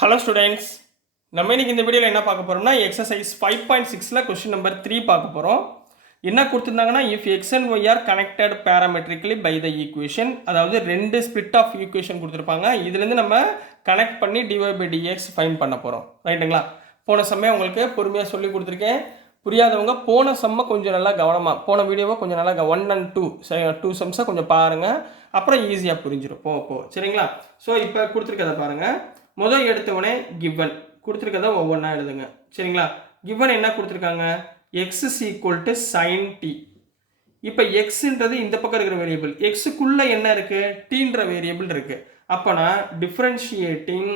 Hello students, நம்ம இன்னைக்கு இந்த வீடியோவில் என்ன பார்க்க போகிறோம்னா எக்ஸசைஸ் 5.6ல் கொஸ்டின் நம்பர் 3 பார்க்க போகிறோம். என்ன கொடுத்துருந்தாங்கன்னா, if X and Y are connected parametrically by the equation, அதாவது ரெண்டு ஸ்பிளிட் ஆஃப் ஈக்குவேஷன் கொடுத்துருப்பாங்க. இதுலேருந்து நம்ம கனெக்ட் பண்ணி டிஒய் பை டிஎக்ஸ் ஃபைன் பண்ண போகிறோம். ரைட்டுங்களா? போன சமயம் உங்களுக்கு பொறுமையாக சொல்லி கொடுத்துருக்கேன். புரியாதவங்க போன சம்மை கொஞ்சம் நல்லா கவனமாக, போன வீடியோவை கொஞ்சம் நல்லா 1 and 2 சம்ஸை கொஞ்சம் பாருங்கள். அப்புறம் ஈஸியாக புரிஞ்சிடும் போ சரிங்களா? ஸோ இப்போ கொடுத்துருக்கதை பாருங்கள். முதல் எடுத்தவனே கிவன் கொடுத்துருக்கதை ஒவ்வொன்றா எழுதுங்க. சரிங்களா? கிவன் என்ன கொடுத்துருக்காங்க? X is equal to sine t. இப்போ எக்ஸுன்றது இந்த பக்கம் இருக்கிற வேரியபிள், எக்ஸுக்குள்ளே என்ன இருக்குது? டீன்ற வேரியபிள் இருக்குது. அப்போ நான் டிஃப்ரென்ஷியேட்டிங்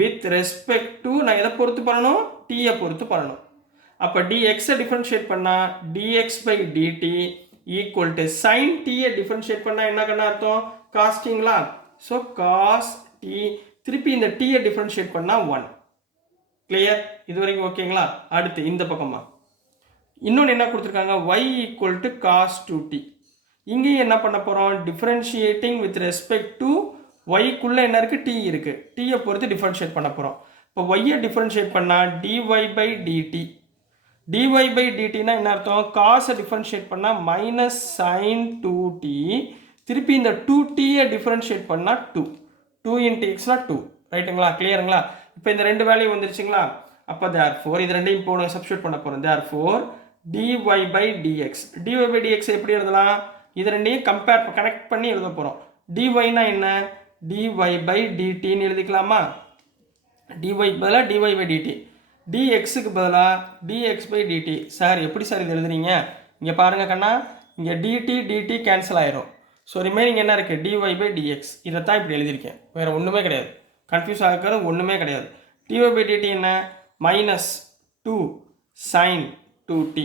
வித் ரெஸ்பெக்ட் டு நான் எதை பொறுத்து பண்ணணும்? டீயை பொறுத்து பண்ணணும். அப்போ டிஎக்ஸை டிஃப்ரென்ஷியேட் பண்ணால் dx by dt equal to sine டீயை டிஃப்ரென்ஷியேட் பண்ணால் என்ன கண்ணா அர்த்தம்? காஸ்டிங்களா? ஸோ காஸ் டி, திருப்பி இந்த டீயை டிஃப்ரென்ஷியேட் பண்ணால் 1. கிளியர்? இது வரைக்கும் ஓகேங்களா? அடுத்து இந்த பக்கமா இன்னொன்று என்ன கொடுத்துருக்காங்க? y equal to cos 2t. இங்கேயும் என்ன பண்ண போகிறோம்? டிஃப்ரென்ஷியேட்டிங் வித் ரெஸ்பெக்ட் டு ஒய்க்குள்ளே என்ன இருக்குது? டி இருக்குது. டீயை பொறுத்து டிஃப்ரென்ஷியேட் பண்ண போகிறோம். இப்போ ஒய்யை டிஃப்ரென்ஷியேட் பண்ணால் dy by dt. dy by டிடினா என்ன அர்த்தம்? காஸை டிஃப்ரென்ஷியேட் பண்ணால் மைனஸ் சைன் 2t. திருப்பி இந்த 2tயை டிஃப்ரென்ஷியேட் பண்ணால் 2. 2 into xனா 2. ரைட்டுங்களா? கிளியருங்களா? இப்போ இந்த ரெண்டு வேல்யூ வந்துருச்சுங்களா? அப்போ தேர்ஃபோர் இது ரெண்டையும் இப்போ சப்ஸ்டியூட் பண்ண போகிறோம். Therefore dy by dx. dy by dx எப்படி எழுதலாம்? இது ரெண்டையும் கனெக்ட் பண்ணி எழுத போகிறோம். dyனா என்ன? dy by dtன்னு எழுதிக்கலாமா? dy பதிலாக dy by dt, dxக்கு பதிலாக dx by dt. சார் எப்படி சார் இது எழுதுறீங்க? இங்கே பாருங்கள் கண்ணா, இங்கே dt கேன்சல் ஆயிரும். ஸோ ரிமைனிங் என்ன இருக்குது? dy by dx. இதை தான் இப்படி எழுதியிருக்கேன், வேறு ஒன்றுமே கிடையாது. கன்ஃபியூஸ் ஆகிறது ஒன்றுமே கிடையாது. dy by dt என்ன? Minus 2 sine 2t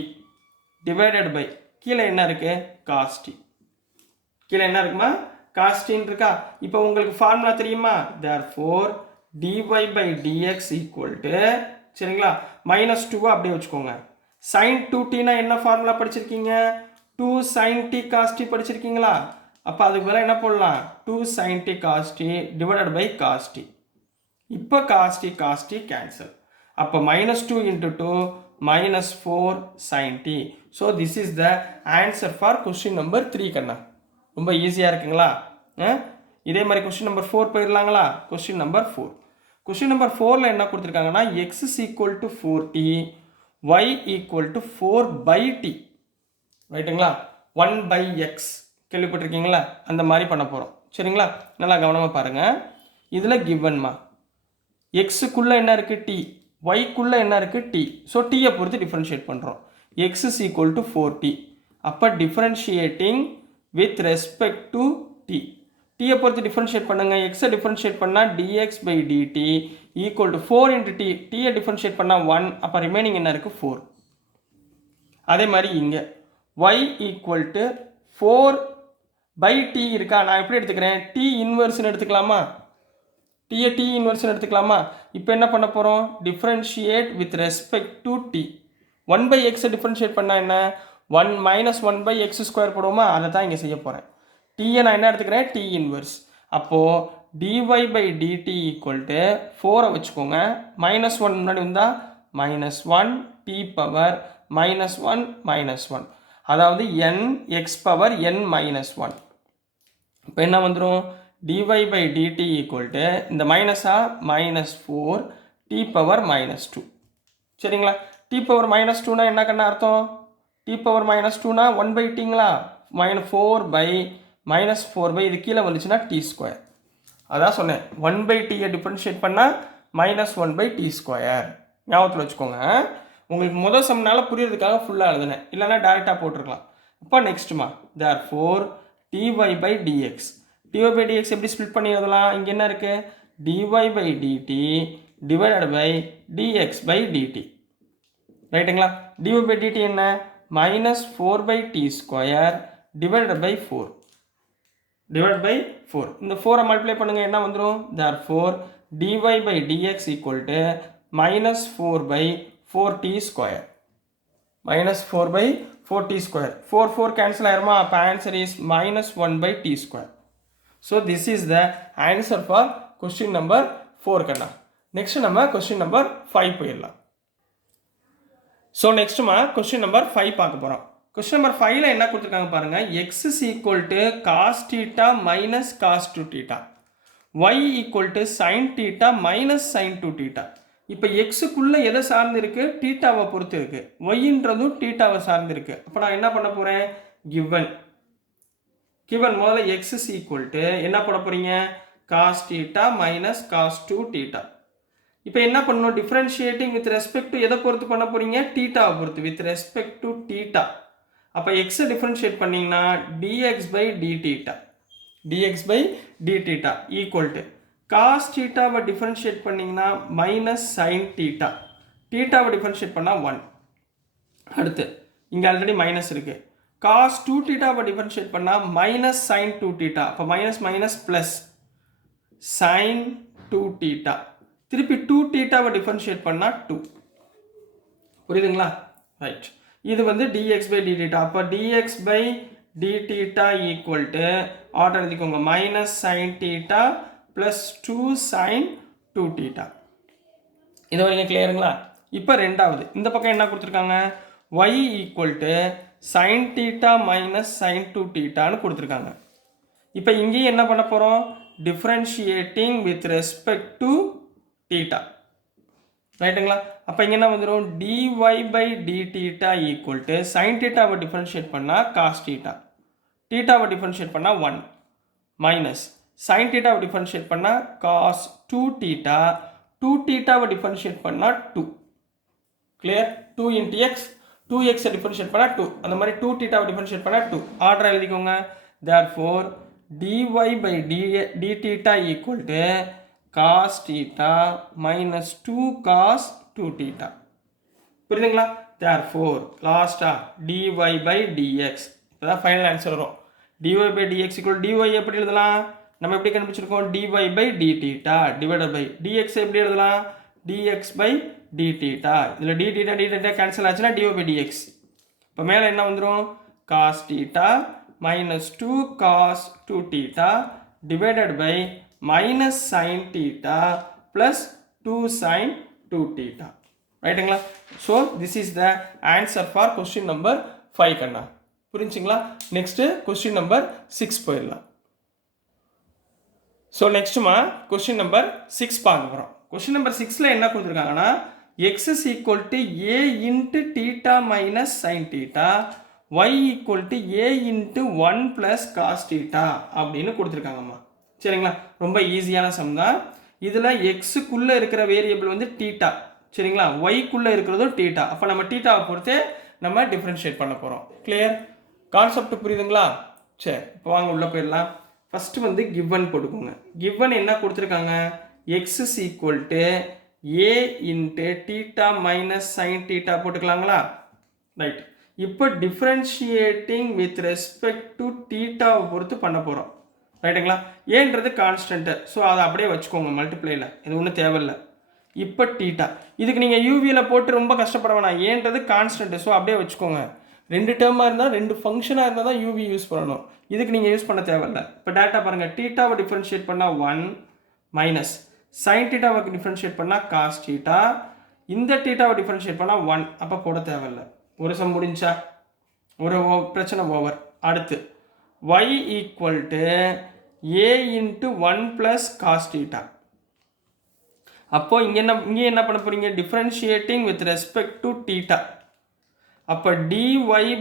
divided by கீழே என்ன இருக்குது? காஸ்டி. கீழே என்ன இருக்குமா? காஸ்டின்னு இருக்கா? இப்போ உங்களுக்கு ஃபார்முலா தெரியுமா? Therefore dy by dx equal to, சரிங்களா, மைனஸ் 2 அப்படியே வச்சுக்கோங்க. சைன் 2tனா என்ன ஃபார்முலா படிச்சிருக்கீங்க? 2 sin t cos t படிச்சிருக்கீங்களா? அப்போ அதுக்கு பதிலாக என்ன போடலாம்? 2 sin t cos t divided by cos t. இப்போ cos t கேன்சல். அப்போ minus 2 into 2 minus 4 sin t. So this is the answer for question number 3 கண்ணா. ரொம்ப ஈஸியாக இருக்குங்களா? இதே மாதிரி கொஸ்டின் நம்பர் 4 போயிடலாங்களா? Question number 4. கொஸ்டின் நம்பர் 4ல் என்ன கொடுத்துருக்காங்கன்னா, X is equal to 4t, Y equal to 4 by t. ரைட்டுங்களா? 1 by x கேள்விப்பட்டிருக்கீங்களா? அந்த மாதிரி பண்ண போகிறோம். சரிங்களா? நல்லா கவனமாக பாருங்கள். இதில் கிவன்மா எக்ஸுக்குள்ளே என்ன இருக்குது? டி. ஒய்க்குள்ளே என்ன இருக்குது? டி. ஸோ டீயை பொறுத்து டிஃப்ரென்ஷியேட் பண்ணுறோம். X is equal to 4t. அப்போ differentiating with respect to t. டீயை பொறுத்து டிஃப்ரென்ஷியேட் பண்ணுங்கள். எக்ஸை டிஃப்ரென்ஷியேட் பண்ணால் dx by dt equal to 4 into t. டீயை டிஃப்ரென்ஷியேட் பண்ணால் 1. அப்போ ரிமைனிங் என்ன இருக்குது? 4. அதே மாதிரி இங்கே y equal to 4 by t இருக்கா? நான் எப்படி எடுத்துக்கிறேன்? t இன்வெர்ஸ்னு எடுத்துக்கலாமா? டீயை t இன்வெர்ஸ்னு எடுத்துக்கலாமா? இப்போ என்ன பண்ண போகிறோம்? Differentiate with respect to t. 1 by x differentiate பண்ணால் என்ன? 1 minus 1 by x ஸ்கொயர் போடுவோமா? அதை தான் இங்கே செய்ய போகிறேன். டீயை நான் என்ன எடுத்துக்கிறேன்? t inverse. அப்போது dy by dt equal to 4 வச்சுக்கோங்க. மைனஸ் 1 முன்னாடி வந்தால் minus 1 t power minus 1 minus 1, அதாவது n x power n minus 1. இப்போ என்ன வந்துடும்? dy by dt equal to இந்த மைனஸாக மைனஸ் 4 t பவர் மைனஸ் 2. சரிங்களா? t பவர் மைனஸ் 2னா என்ன கண்ணா அர்த்தம்? t பவர் மைனஸ் 2னா 1 by tங்களா? -4 by மைனஸ் 4 by இது கீழே வந்துச்சுன்னா t ஸ்கொயர். அதான் சொன்னேன், 1 by tயை டிஃப்ரென்ஷியேட் பண்ணால் மைனஸ் 1 by t ஸ்கொயர். ஞாபகத்தில் வச்சுக்கோங்க. உங்களுக்கு முதல் சம்னால புரியறதுக்காக ஃபுல்லாக எழுதுனேன், இல்லைனா டேரெக்டாக போட்டிருக்கலாம். இப்போ நெக்ஸ்ட்டுமா, therefore dy by dx. dy by dx எப்படி ஸ்ப்ளிட் பண்ணி எழுதலாம்? இங்கே என்ன இருக்குது? dy by dt divided by dx by dt. ரைட்டுங்களா? dy by dt என்ன? Minus 4 by t square divided by 4. Divide by 4. இந்த 4 மல்டிப்ளை பண்ணுங்கள், என்ன வந்துடும்? Therefore dy by dx equal to minus 4 by 4t square. Minus 4 by 4t square. 4 cancel ஆயிருமா? அப்போ answer is minus 1 by t square. So this is the answer for question number 4 கண்ணா. Next நம்ம question number 5 போயிடலாம். So நெக்ஸ்ட்டுமா question number 5 பார்க்க போகிறோம். Question number 5ல் என்ன கொடுத்துருக்காங்க பாருங்கள். X is equal to cos theta minus cos two theta, y equal to sign theta minus sign two theta. இப்போ எக்ஸுக்குள்ளே எதை சார்ந்து இருக்குது? டீட்டாவை பொறுத்து இருக்குது. ஒய்ன்றதும் டீட்டாவை சார்ந்து இருக்குது. அப்போ நான் என்ன பண்ண போகிறேன்? கிவன் முதல்ல எக்ஸ் இஸ் ஈக்குவல் டு என்ன பண்ண போகிறீங்க? Cos theta minus cos two theta. இப்போ என்ன பண்ணணும்? டிஃப்ரென்ஷியேட்டிங் வித் ரெஸ்பெக்ட் டு எதை பொறுத்து பண்ண போகிறீங்க? டீட்டாவை பொறுத்து, வித் ரெஸ்பெக்ட் டு டீட்டா. அப்போ எக்ஸை டிஃப்ரென்ஷியேட் பண்ணிங்கன்னா dx by d theta equal to cos டீட்டாவை டிஃப்ரென்ஷியேட் பண்ணிங்கன்னா மைனஸ் சைன் டீட்டா. டீட்டாவை டிஃப்ரென்ஷியேட் பண்ணால் 1. அடுத்து இங்கே ஆல்ரெடி மைனஸ் இருக்குது. காஸ் டூ டீட்டாவை டிஃப்ரென்ஷியேட் பண்ணால் மைனஸ் சைன் டூ டீட்டா. அப்போ minus minus plus sin two theta. திருப்பி டூ டீட்டாவை டிஃப்ரென்ஷியேட் பண்ணால் 2. புரியுதுங்களா? ரைட். இது வந்து dx by d theta. அப்போ dx by d theta equal to order எழுதிக்கோங்க, minus sign theta plus 2 sin 2 theta. இது வரைக்கும் கிளியருங்களா? இப்போ ரெண்டாவது இந்த பக்கம் என்ன கொடுத்துருக்காங்க? y equal to sign theta minus sin 2 டீட்டான்னு கொடுத்துருக்காங்க. இப்போ இங்கேயும் என்ன பண்ண போகிறோம்? Differentiating with respect to theta. ரைட்டுங்களா? அப்போ இங்கே என்ன வந்துடும்? dy by d theta equal to sin டீட்டாவை டிஃப்ரென்ஷியேட் பண்ணால் காஸ் டீட்டா, டீட்டாவை டிஃப்ரென்ஷியேட் பண்ணால் 1 மைனஸ் சைன் டீட்டாவை டிஃப்ரென்ஷியேட் பண்ணால் காஸ் 2 டீட்டா, 2 டீட்டாவை டிஃப்ரென்ஷியேட் பண்ணால் 2. கிளியர்? 2 இன்ட்டு எக்ஸ், 2xை டிஃப்ரென்ஷியேட் பண்ணால் 2. அந்த மாதிரி 2 டீட்டாவை டிஃப்ரென்ஷியேட் பண்ணால் 2. ஆர்டர் எழுதிக்கோங்க. therefore dy by d theta equal to cos theta minus 2 cos 2 theta. புரியுதுங்களா? therefore லாஸ்டா dy by dx. இப்போதான் ஃபைனல் ஆன்சர் வரும். dy by dx equal dy எப்படி எழுதலாம்? நம்ம எப்படி கண்டுபிடிச்சிருக்கோம்? dy by d theta divided by dx எப்படி எழுதலாம்? dx by d theta. இதில் d theta கேன்சல் ஆச்சுன்னா dy by dx. இப்போ மேலே என்ன வந்துடும்? cos theta minus 2 cos 2 theta divided by minus sin theta plus 2 sin 2 theta. ரைட்டுங்களா? So this is the answer for question number 5 கண்ணா. புரிஞ்சுங்களா? Next question number 6 போயிடலாம். So நெக்ஸ்ட்டுமா question number 6 பார்க்க போகிறோம். கொஸ்டின் நம்பர் 6ல் என்ன கொடுத்துருக்காங்கன்னா X is equal to a into theta minus sign theta, y equal to a into 1 plus cos theta அப்படின்னு கொடுத்துருக்காங்கம்மா. சரிங்களா? ரொம்ப ஈஸியான சம் தான். இதில் எக்ஸுக்குள்ளே இருக்கிற வேரியபிள் வந்து டீட்டா. சரிங்களா? ஒய்க்குள்ளே இருக்கிறதும் டீட்டா. அப்போ நம்ம டீட்டாவை பொறுத்தே நம்ம டிஃப்ரென்ஷியேட் பண்ண போகிறோம். கிளியர்? கான்செப்ட் புரியுதுங்களா? சரி, இப்போ வாங்க உள்ளே போயிடலாம். ஃபஸ்ட்டு வந்து கிவன் போட்டுக்கோங்க. கிவன் என்ன கொடுத்துருக்காங்க? X is equal to a into theta minus sign theta போட்டுக்கலாங்களா? ரைட். இப்போ டிஃப்ரென்ஷியேட்டிங் வித் ரெஸ்பெக்ட் டு டீட்டாவை பொறுத்து பண்ண போகிறோம். ரைட்டுங்களா? ஏன்றது கான்ஸ்டன்ட்டு, ஸோ அதை அப்படியே வச்சுக்கோங்க மல்டிப்ளையில், இது ஒன்றும் தேவையில்லை. இப்போ டீட்டா இதுக்கு நீங்கள் யூவியில் போட்டு ரொம்ப கஷ்டப்பட வேணாம், ஏன்றது கான்ஸ்டன்ட்டு, ஸோ அப்படியே வச்சுக்கோங்க. 2 டேர்மாக இருந்தால் 2 ஃபங்க்ஷனாக இருந்தால் தான் யூவி யூஸ் பண்ணணும், இதுக்கு நீங்கள் யூஸ் பண்ண தேவையில்லை. இப்போ டேட்டா பாருங்கள், டீட்டாவை டிஃப்ரென்ஷியேட் பண்ணால் 1 மைனஸ் சைன் டீட்டாவை டிஃப்ரென்ஷியேட் பண்ணால் காஸ் டீட்டா, இந்த டீட்டாவை டிஃப்ரென்ஷியேட் பண்ணால் 1. அப்போ போட தேவையில்லை. ஒரு சம் முடிஞ்சா, ஒரு பிரச்சனை ஓவர். அடுத்து y equal to a into 1 plus cos theta. அப்போ இங்கே என்ன பண்ண போகிறீங்க? Differentiating with respect to theta. அப்போ dy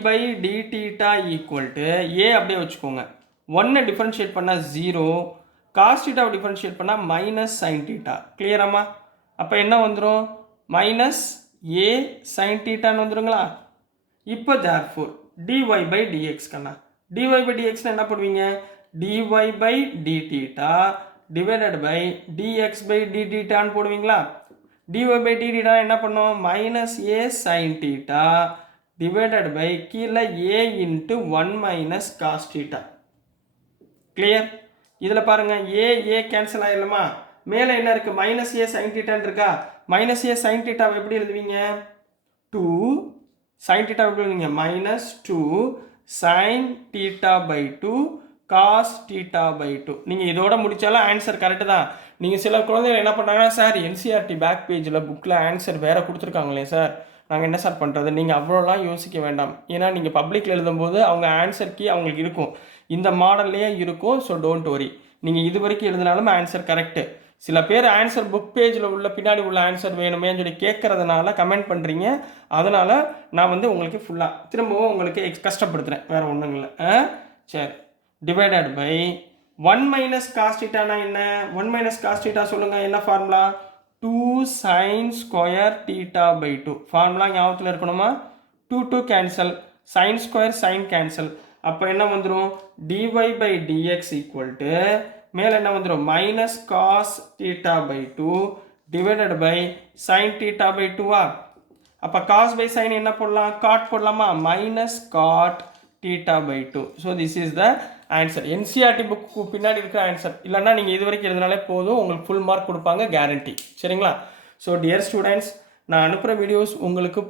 by d theta equal to a அப்படியே வச்சுக்கோங்க, 1 டிஃப்ரென்ஷியேட் பண்ணால் 0, காஸ் டீட்டாவை டிஃப்ரென்ஷியேட் பண்ணால் மைனஸ் சைன் டீட்டா. கிளியராமா? அப்போ என்ன வந்துடும்? மைனஸ் a சைன் டீட்டான்னு வந்துடுங்களா? இப்போ therefore dy by dx Kanna, dy by dx என்ன பண்ணுவீங்க? dy by d theta divided by dx by d theta போடுவீங்களா? dy by d theta என்ன பண்ணும்? Minus a sin theta divided by கீழே a into 1 minus cos theta. Clear? இதில் பாருங்க, a cancel ஆயிடலாமா? மேலே என்ன இருக்கு? மைனஸ் a sin theta இருக்கா? மைனஸ் a sin theta எப்படி எழுதுவீங்க? 2 sin theta எப்படி எழுதுவீங்க? Minus 2 sin theta by 2 cos theta by 2. நீங்கள் இதோட முடிச்சாலும் ஆன்சர் கரெக்டு தான். நீங்கள் சில குழந்தைகள் என்ன பண்ணுறாங்கன்னா, சார் என்சிஆர்டி பேக் பேஜில் புக்கில் ஆன்சர் வேறு கொடுத்துருக்காங்களே சார், நாங்கள் என்ன சார் பண்ணுறது? நீங்கள் அவ்வளோலாம் யோசிக்க வேண்டாம். ஏன்னா நீங்கள் பப்ளிக்கில் எழுதும்போது அவங்க ஆன்சர் கீ அவங்களுக்கு இருக்கும், இந்த மாடல்லையே இருக்கும். ஸோ டோன்ட் வரி, நீங்கள் இது வரைக்கும் எழுதினாலும் ஆன்சர் கரெக்டு. சில பேர் ஆன்சர் புக் பேஜில் உள்ள பின்னாடி உள்ள ஆன்சர் வேணுமேன்னு சொல்லி கேட்குறதுனால கமெண்ட் பண்ணுறீங்க. அதனால் நான் வந்து உங்களுக்கு ஃபுல்லாக திரும்பவும் உங்களுக்கு கஷ்டப்படுத்துகிறேன், வேறு ஒன்றும் இல்லை. சரி, டிவைடட் பை 1 மைனஸ் காஸ் தீட்டானா என்ன? 1 மைனஸ் காஸ் தீட்டா சொல்லுங்கள், என்ன formula? 2 sin square theta by 2. Formula ஞாபகத்தில் இருக்கணுமா? 2 cancel, sin square sin cancel. அப்போ என்ன வந்துடும்? Dy by dx equal to மேலே என்ன வந்துடும்? Minus cos theta by 2 divided by sin theta by 2வா? அப்போ காஸ் பை சைன் என்ன போடலாம்? காட் போடலாமா? Minus cot theta by 2. So this is the answer. NCERT book பின்னாடி இருக்கிற ஆன்சர். இல்லைன்னா நீங்கள் இது வரைக்கும் எழுதினாலே போதும், உங்களுக்கு ஃபுல் மார்க் கொடுப்பாங்க, கேரண்டி. சரிங்களா? ஸோ டியர் ஸ்டூடெண்ட்ஸ், நான் அனுப்புகிற வீடியோஸ் உங்களுக்கு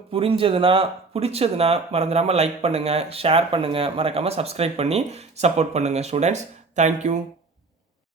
பிடிச்சதுன்னா மறந்துடாமல் லைக் பண்ணுங்கள், ஷேர் பண்ணுங்கள், மறக்காமல் சப்ஸ்கிரைப் பண்ணி சப்போர்ட் பண்ணுங்கள் ஸ்டூடெண்ட்ஸ். தேங்க்யூ.